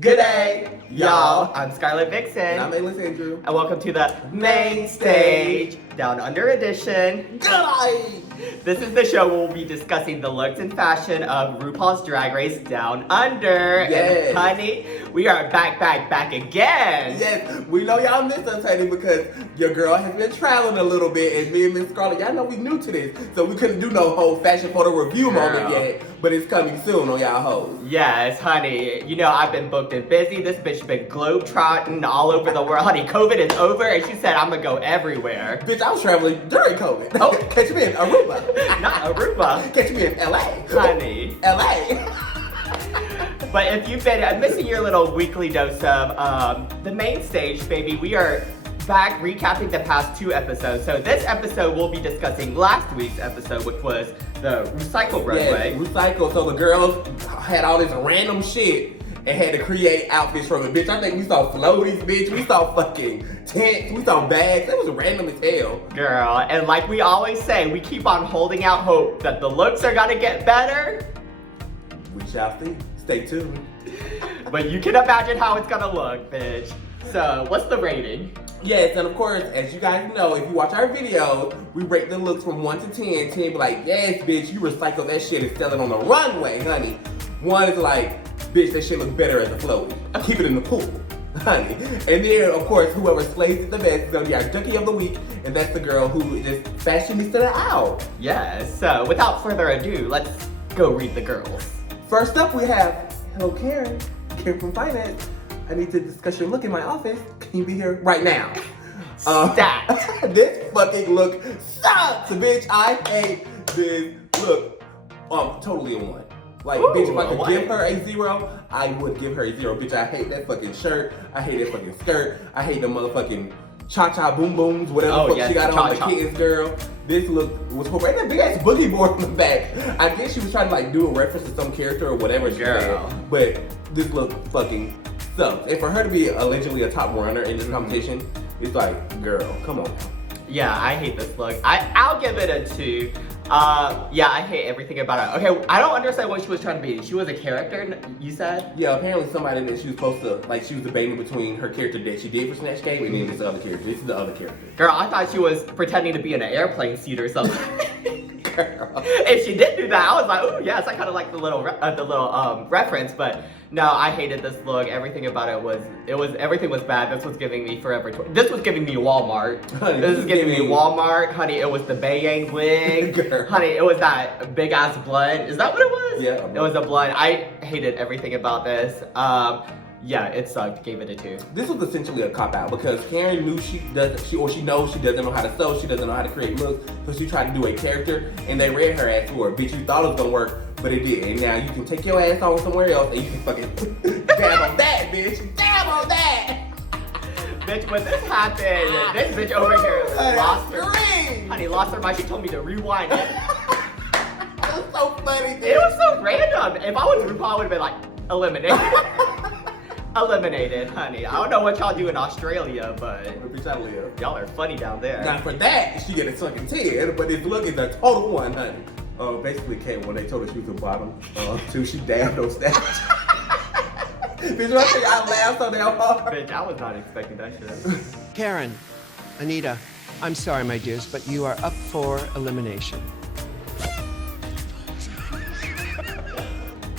Good day, y'all. I'm Scarlett Vixen. And I'm Ayla Andrew. And welcome to the main stage, Down Under edition. Good day! This is the show where we'll be discussing the looks and fashion of RuPaul's Drag Race Down Under. Yes. And honey, we are back again. Yes, we know y'all missed us, honey, because your girl has been traveling a little bit, and me and Miss Scarlett, y'all know we new to this, so we couldn't do no whole fashion photo review moment yet, but it's coming soon on y'all hoes. Yes, honey. You know I've been booked and busy. This bitch been globe-trotting all over the world. Honey, COVID is over, and she said I'm gonna go everywhere. Bitch, I was traveling during COVID. Oh. Catch me in Aruba. Not Aruba. Catch me in LA. Honey. LA. But if you've been missing your little weekly dose of the main stage, baby, we are back recapping the past 2 episodes. So this episode we'll be discussing last week's episode, which was the Recycle runway. Yes, Recycle. So the girls had all this random shit and had to create outfits from it. Bitch, I think we saw floaties, bitch. We saw fucking tents. We saw bags. It was random as hell. Girl, and like we always say, we keep on holding out hope that the looks are gonna get better. We shall see. Stay tuned. But you can imagine how it's gonna look, bitch. So, what's the rating? Yes, and of course, as you guys know, if you watch our videos, we rate the looks from 1 to 10. 10 be like, yes, bitch, you recycle that shit and sell it on the runway, honey. 1 is like, bitch, that shit looks better as a floaty. Keep it in the pool, honey. And then, of course, whoever slays it the best is gonna be our Ducky of the Week, and that's the girl who just fashionista out. Yes, so without further ado, let's go read the girls. First up, we have, hello, Karen. Karen from Finance. I need to discuss your look in my office. Can you be here right now? Stat. This fucking look sucks, bitch. I hate this look. Totally a 1. Like, Ooh, bitch, if I could a give her a 0, I would give her a 0. Bitch, I hate that fucking shirt. I hate that fucking skirt. I hate the motherfucking cha-cha boom booms, whatever the fuck yes, she got on the cha-cha. kittens, girl. This look was horrible. And that big ass boogie board on the back. I guess she was trying to like do a reference to some character or whatever she Girl. said. But this look fucking sucks. And for her to be allegedly a top runner in this competition, it's like, girl, come on. Yeah, I hate this look. I'll give it a 2. Yeah, I hate everything about it. Okay, I don't understand what she was trying to be. She was a character, you said? Yeah, apparently somebody that she was supposed to, like, she was debating between her character that she did for Snatch Game and then this other character. This is the other character. Girl, I thought she was pretending to be in an airplane seat or something. Girl. If she did do that, I was like, oh yes, I kind of like the little reference, but no, I hated this look. Everything about it was everything was bad. This was giving me Forever. This was giving me Walmart. Honey, this is giving me Walmart, honey. It was the Bayang wig, Girl. honey. It was that big ass blood. Is that what it was? Yeah. It was a blood. I hated everything about this. Yeah, it sucked. Gave it a 2. This was essentially a cop-out because Karen knew she knows she doesn't know how to sew, she doesn't know how to create looks, so she tried to do a character and they read her ass to her. Bitch, you thought it was gonna work, but it didn't. And now you can take your ass on somewhere else and you can fucking dab on that, bitch. Dab on that! Bitch, when this happened, this bitch over here lost her mind. She told me to rewind it. It was so funny, bitch. It was so random. If I was RuPaul, I would have been like, eliminated. Eliminated, honey. I don't know what y'all do in Australia, but Bitch, I live. y'all are funny down there. Now for that, she get a fucking 10, but this look is a total 1, honey. Basically, Kate, when they told her she was the bottom, 2, she dabbed on stage. Bitch, when I say I laughed so damn hard. Bitch, I was not expecting that shit. Karen, Anita, I'm sorry, my dears, but you are up for elimination.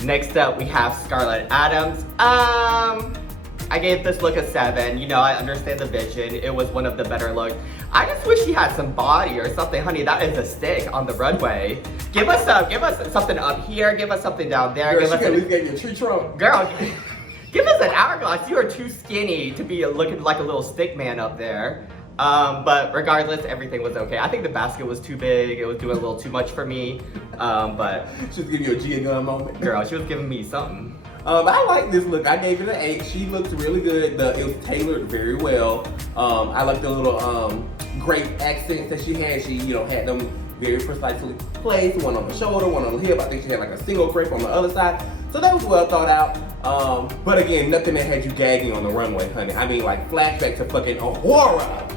Next up, we have Scarlett Adams. I gave this look a 7. You know, I understand the vision. It was one of the better looks. I just wish she had some body or something, honey. That is a stick on the runway. Give us something up here. Give us something down there. Girl, give she us at least gave you a tree trunk. Girl, give us an hourglass. You are too skinny to be looking like a little stick man up there. But regardless, everything was okay. I think the basket was too big. It was doing a little too much for me. But She was giving you a G gun moment. girl, she was giving me something. I like this look. I gave it an 8. She looked really good. It was tailored very well. I like the little great accents that she had. She, had them very precisely placed. One on the shoulder, one on the hip. I think she had like a single crepe on the other side. So that was well thought out. But again, nothing that had you gagging on the runway, honey. I mean, like flashback to fucking Aurora.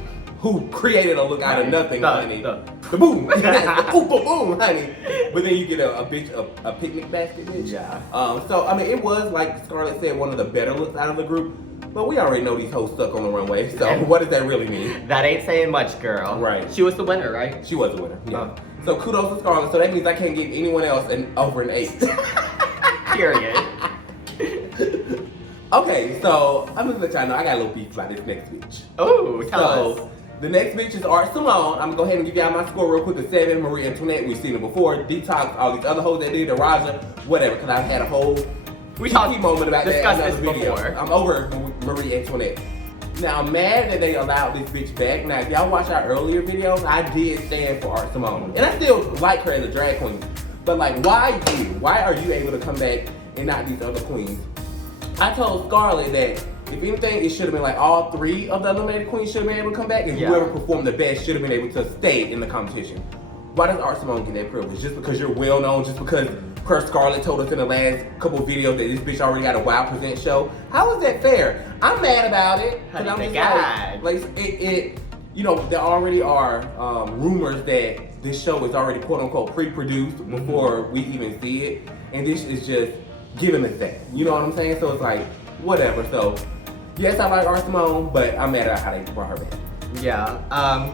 who created a look out of nothing, honey. The boom, the boom, boom, honey. But then you get a picnic basket, bitch. Yeah. So I mean, it was like Scarlett said, one of the better looks out of the group. But we already know these hoes stuck on the runway. So what does that really mean? That ain't saying much, girl. Right. She was the winner, right? She was the winner. Yeah. Oh. So kudos to Scarlett. So that means I can't give anyone else over an 8. Period. Okay, so I'm gonna let y'all know I got a little beef about this next bitch. Oh, tell us. The next bitch is Art Simone. I'm gonna go ahead and give y'all my score real quick. The 7, Marie Antoinette, we've seen it before. Detox, all these other hoes that did, the Raja, whatever, because I've had a whole talked moment about that in another video. Before. I'm over Marie Antoinette. Now, I'm mad that they allowed this bitch back. Now, if y'all watch our earlier videos, I did stand for Art Simone. And I still like her as a drag queen. But like, why you? Why are you able to come back and not these other queens? I told Scarlett that if anything, it should have been like all 3 of the eliminated queens should have been able to come back, and whoever performed the best should have been able to stay in the competition. Why does Art Simone get that privilege? Just because you're well known, just because per Scarlett told us in the last couple of videos that this bitch already got a Wild Present show? How is that fair? I'm mad about it. Honey, I'm just like it, you know, there already are rumors that this show is already quote unquote pre-produced before we even see it, and this is just giving us that. You know what I'm saying? So it's like, whatever. So, yes, I like Art Simone, but I'm mad at how they brought her back. Yeah.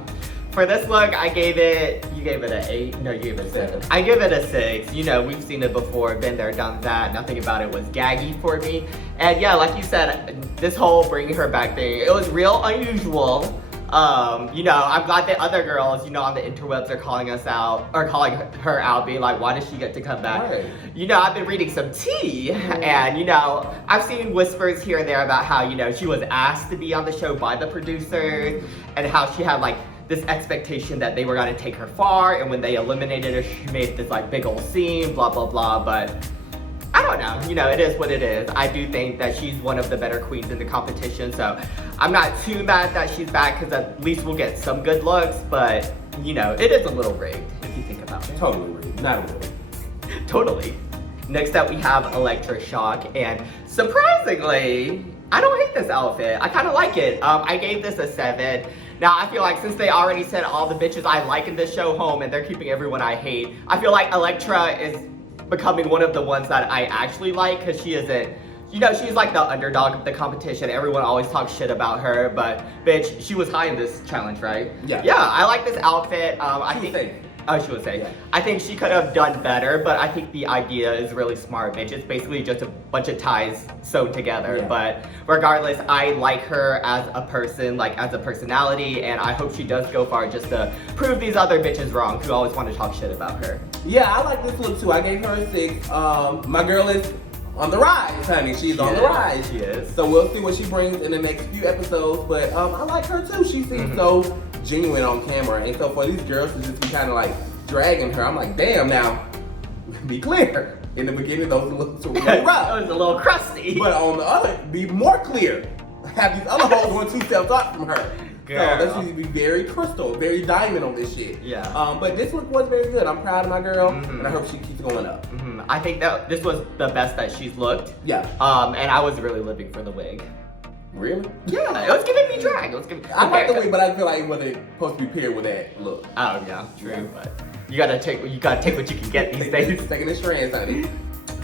For this look, I gave it, you gave it an 8? No, you gave it a 7. I give it a 6. You know, we've seen it before, been there, done that. Nothing about it was gaggy for me. And yeah, like you said, this whole bringing her back thing, it was real unusual. You know, I'm glad that other girls, you know, on the interwebs are calling us out, or calling her out, being like, why does she get to come back? Right. You know, I've been reading some tea, and you know, I've seen whispers here and there about how, you know, she was asked to be on the show by the producers, and how she had like this expectation that they were gonna take her far, and when they eliminated her, she made this like big old scene, blah, blah, blah, but I don't know, you know, it is what it is. I do think that she's one of the better queens in the competition, so I'm not too mad that she's back, because at least we'll get some good looks, but, you know, it is a little rigged, if you think about it. Totally rigged, not a little. Totally. Next up, we have Electra Shock, and surprisingly, I don't hate this outfit. I kind of like it. I gave this a 7. Now, I feel like since they already sent all the bitches I like in this show home, and they're keeping everyone I hate, I feel like Electra is becoming one of the ones that I actually like, because she isn't, you know, she's like the underdog of the competition. Everyone always talks shit about her, but bitch, she was high in this challenge, right? Yeah. Yeah, I like this outfit. I think. safe. Oh, she was safe. Yeah. I think she could have done better, but I think the idea is really smart, bitch. It's basically just a bunch of ties sewn together. Yeah. But regardless, I like her as a person, like as a personality, and I hope she does go far just to prove these other bitches wrong who always want to talk shit about her. Yeah, I like this look too. I gave her a 6. My girl is on the rise, honey. She's on the rise. She is. So we'll see what she brings in the next few episodes. But I like her too. She seems so genuine on camera. And so for these girls to just be kind of like dragging her, I'm like, damn, now, be clear. In the beginning, those looks were rough. It was a little crusty. But on the other, be more clear. Have these other hoes going 2 steps up from her. Girl. So let's just be very crystal, very diamond on this shit. Yeah. But this look was very good. I'm proud of my girl, and I hope she keeps going up. I think that this was the best that she's looked. Yeah. And I was really living for the wig. Really? Yeah, it was giving me drag. It was giving. I like the wig, but I feel like it wasn't supposed to be paired with that look. Oh yeah, true. But you gotta take what you can get these days. Taking the strands, honey.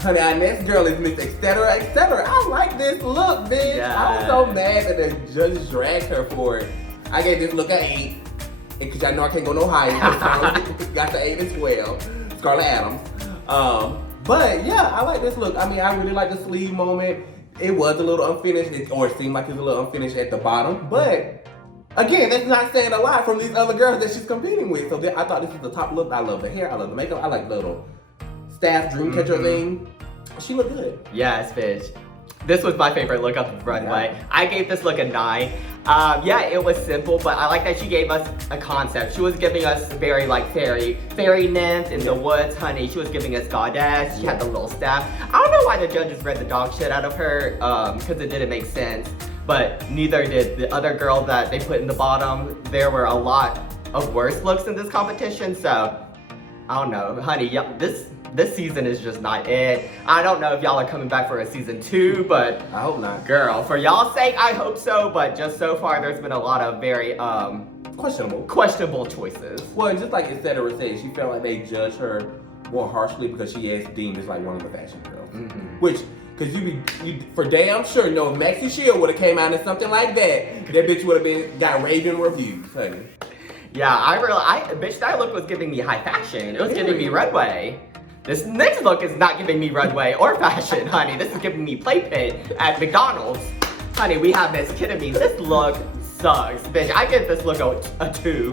Honey, our next girl is Miss Etc. Etc. I like this look, bitch. Yeah. I was so mad that the judges dragged her for it. I gave this look an 8, because I know I can't go no higher. Got the 8 as well. Scarlett Adams. But yeah, I like this look. I mean, I really like the sleeve moment. It was a little unfinished, or it seemed like it was a little unfinished at the bottom. But again, that's not saying a lot from these other girls that she's competing with. So I thought this was the top look. I love the hair. I love the makeup. I like the little staff dreamcatcher thing. She looked good. Yes, bitch. This was my favorite look of the runway. Yeah. I gave this look a 9. Yeah, it was simple, but I like that she gave us a concept. She was giving us very like fairy nymph in the woods, honey. She was giving us goddess. She had the little staff. I don't know why the judges read the dog shit out of her, because it didn't make sense. But neither did the other girl that they put in the bottom. There were a lot of worse looks in this competition, so I don't know, honey, this season is just not it. I don't know if y'all are coming back for a season 2, but I hope not. girl, for y'all's sake, I hope so, but just so far, there's been a lot of very, questionable choices. Well, just like Etc. said, she felt like they judged her more harshly because she is deemed as like one of the fashion girls. Mm-hmm. Which, cause you for damn sure know if Maxi Shield would have came out in something like that bitch would have got raving reviews, honey. Yeah, bitch, that look was giving me high fashion. It was giving me runway. This next look is not giving me runway or fashion, honey. This is giving me playpen at McDonald's. Honey, we have Miss Ketamine. This look sucks, bitch. I give this look a 2.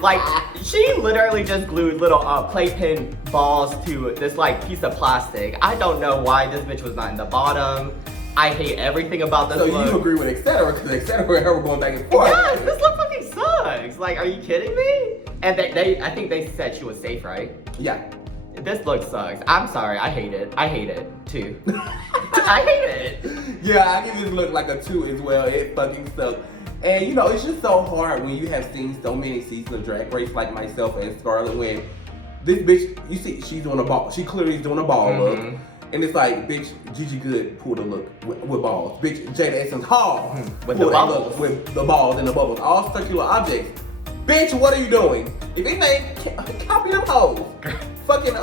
Like, she literally just glued little playpen balls to this like piece of plastic. I don't know why this bitch was not in the bottom. I hate everything about this look. So you agree with Etc. because Etc. and her were going back and forth. Yes, this look fucking sucks. Like, are you kidding me? And I think they said she was safe, right? Yeah. This look sucks. I'm sorry, I hate it. I hate it, too. I hate it. Yeah, I give this look like a 2 as well. It fucking sucks. And you know, it's just so hard when you have seen so many seasons of Drag Race like myself and Scarlett when this bitch, you see, she's doing a ball. She clearly is doing a ball look. And it's like, bitch, Gigi Good pulled a look with balls. Bitch, Jada Essence Hall with the bubbles. Look with the balls and the bubbles. All circular objects. Bitch, what are you doing? If anything, copy them hoes. Fucking,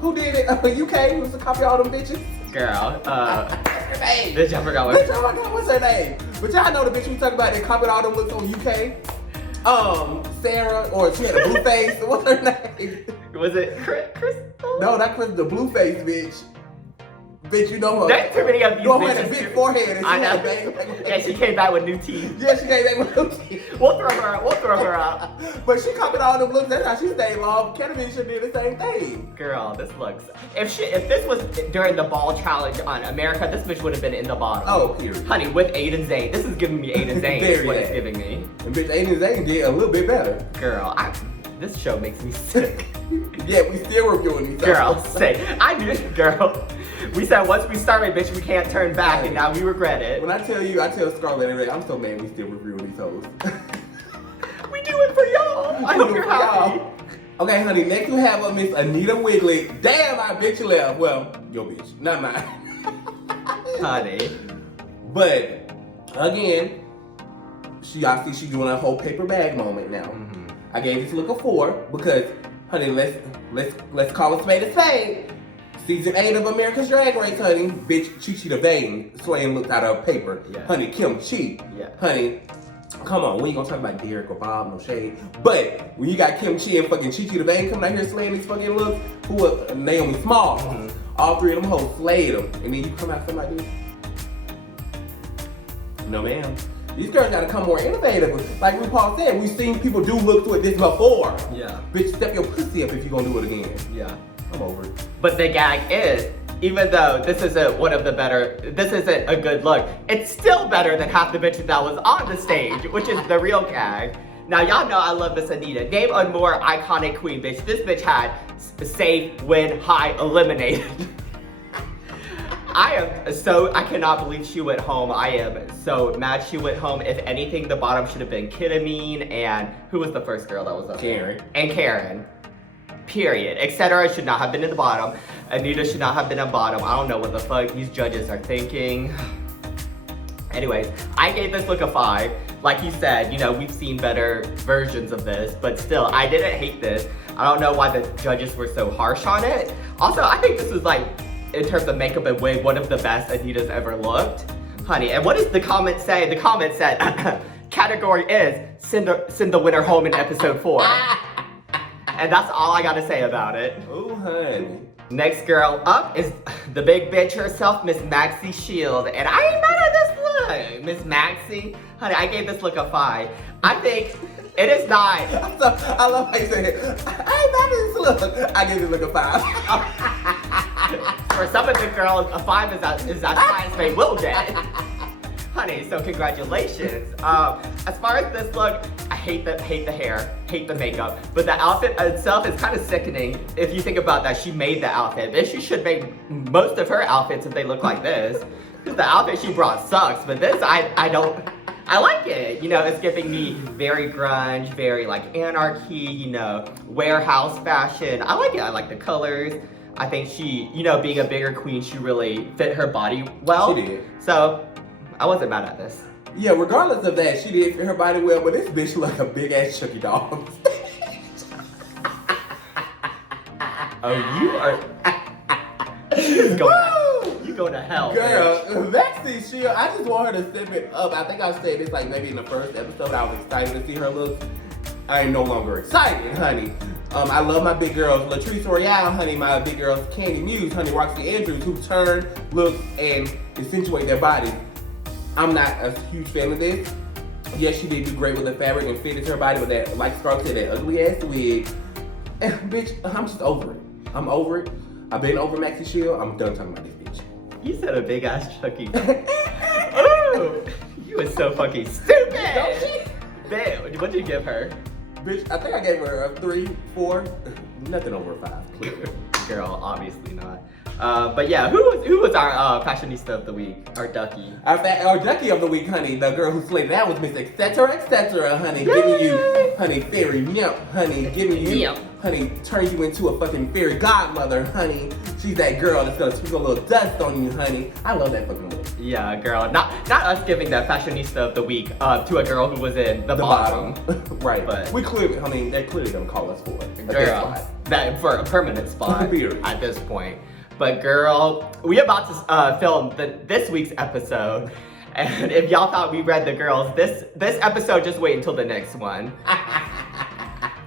who did it? UK was to copy all them bitches. Girl, What's her name? bitch, I forgot what. Bitch, oh my god, what's her name? But y'all know the bitch we talking about that copied all them looks on UK? Sarah, or she had a blue face. What's her name? Was it Crystal? No, not Chris, the blue face bitch. Bitch, you know her. There's too many of these You know her had a bitches. big forehead and she I had a know. bang. Yeah, she came back with new teeth. Yeah, she came back with them teeth. We'll throw her out. We'll throw her out. But she copied all them looks. That's how she stayed long. Ketamine should do the same thing. Girl, this looks. If this was during the ball challenge on America, this bitch would have been in the bottom. Oh, period. Honey, with Aiden Zane. This is giving me Aiden Zane. Is what it's Very giving me. And bitch, Aiden Zane did a little bit better. Girl, this show makes me sick. Yeah, we still reviewing these. Girl, say I knew it, girl. We said once we started, bitch, we can't turn back, and now we regret it. When I tell Scarlett and Ray, I'm so mad we still reviewing these hoes. We do it for y'all. I hope you're happy. Okay, honey, next we have Miss Anita Wigley. Damn, I bitch you left. Well, your bitch, not mine. Honey. But, again, she's doing a whole paper bag moment now. I gave this look a 4 because, honey, let's call a spade. Season 8 of America's Drag Race, honey. Bitch, Chi the Vein slaying looked out of paper. Yeah. Honey, Kim Chi. Yeah. Honey, come on, we ain't gonna talk about Derek or Bob, no shade. But when you got Kim Chi and fucking Chi the Vein coming out here slaying these fucking looks, who was Naomi Small. All 3 of them hoes slayed them. And then you come out something like this. No, ma'am. These girls gotta come more innovative. Like Rupaul said, we've seen people do looks with this before. Yeah. Bitch, step your pussy up if you're gonna do it again. Yeah. I'm over it. But the gag is, even though this isn't a good look, it's still better than half the bitches that was on the stage, which is the real gag. Now y'all know I love Miss Anita. Name a more iconic queen, bitch. This bitch had save, win, high, eliminated. I cannot believe she went home. I am so mad she went home. If anything, the bottom should have been Ketamine and who was the first girl that was up there? Karen. And Karen. Period. Etc. should not have been in the bottom. Anita should not have been in the bottom. I don't know what the fuck these judges are thinking. Anyways, I gave this look a 5. Like you said, you know, we've seen better versions of this, but still, I didn't hate this. I don't know why the judges were so harsh on it. Also, I think this was like, in terms of makeup and wig, one of the best Anita's ever looked. Honey, and what does the comment say? The comment said, category is, send the winner home in episode 4. And that's all I gotta say about it. Oh, honey. Next girl up is the big bitch herself, Miss Maxi Shield. And I ain't mad at this look. Miss Maxi, honey, I gave this look a 5. I think it is not. I love how you say it. I ain't mad at this look. I gave this look a 5. For some of the girls, a 5 is as high as they will get. Honey, so congratulations. As far as this look, I hate the hair, hate the makeup, but the outfit itself is kind of sickening. If you think about that, she made the outfit. But she should make most of her outfits if they look like this. Because the outfit she brought sucks, but this, I I like it. You know, it's giving me very grunge, very like anarchy, you know, warehouse fashion. I like it. I like the colors. I think she, you know, being a bigger queen, she really fit her body well. She did. So, I wasn't mad at this. Yeah, regardless of that, she did fit her body well, but this bitch look like a big ass Chucky doll. Oh, you are. You go to hell, girl. bitch. Vexy Shield, I just want her to step it up. I think I said this like maybe in the first episode. I was excited to see her look. I am no longer excited, honey. I love my big girls, Latrice Royale, honey. My big girls, Candy Muse, honey. Roxy Andrews, who turn, look, and accentuate their bodies. I'm not a huge fan of this. Yes, she did do great with the fabric and fitted her body with that, like Scarlett said, that ugly ass wig. And bitch, I'm just over it. I'm over it. I've been over Maxi Shield. I'm done talking about this bitch. You said a big ass Chucky. Oh, you was so fucking stupid. Don't she? Babe, what'd you give her? Bitch, I think I gave her a 3, 4, nothing over a 5. Clearly. Girl, obviously not. But yeah, who was our fashionista of the week? Our ducky. Our ducky of the week, honey. The girl who slayed that was Miss etc., honey. Giving you, honey, fairy milk, honey. Giving you, honey, turn you into a fucking fairy godmother, honey. She's that girl that's gonna sprinkle a little dust on you, honey. I love that fucking look. Yeah, girl. Not us giving the fashionista of the week to a girl who was in the bottom. Right. But we clearly, I mean, they're clearly gonna call us for it. Girl, that for a permanent spot Period. at this point. But girl, we about to film this week's episode, and if y'all thought we read the girls, this episode, just wait until the next one.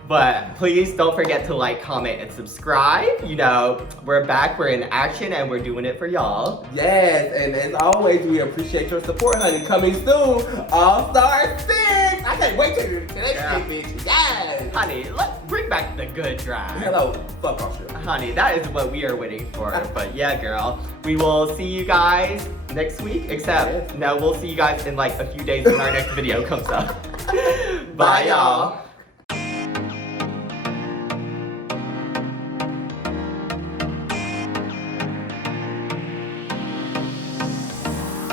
But please don't forget to like, comment, and subscribe. You know, we're back, we're in action, and we're doing it for y'all. Yes, and as always, we appreciate your support, honey. Coming soon, All-Star 6! I can't wait to today's bitch. Yes! Honey, let's bring back the good drive. Hello, fuck off, shit. Honey, that is what we are waiting for. But yeah, girl, we will see you guys next week. Except, no, we'll see you guys in like a few days when our next video comes up. Bye, y'all.